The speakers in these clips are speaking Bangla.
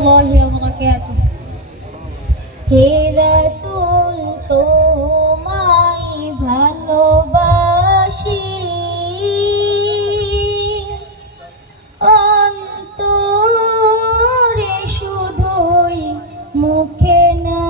الله وبركاته হে রাসূল তোমায় ভালোবাসি অন্তরে শুধুই মুখে না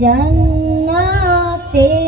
জান্নাতের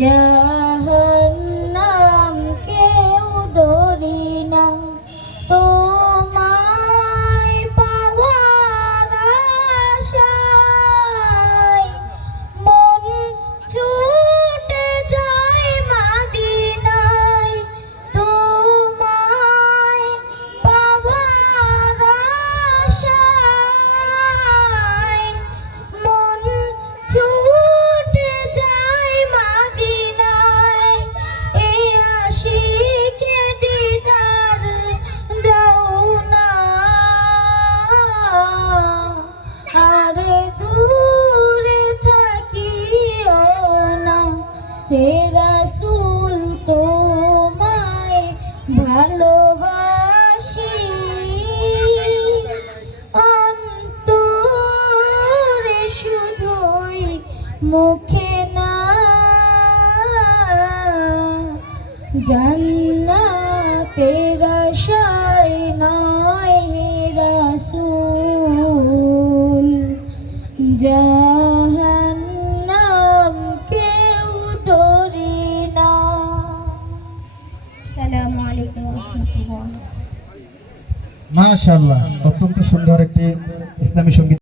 জাহান্নাম হে রাসূল তোমায় ভালোবাসি। অন্তরে শুধুই মুখে না জান্নাতের আশায় নয় হে রাসূল। জাহান্নাম মাশাআল্লাহ অত্যন্ত সুন্দর একটি ইসলামী সংগীত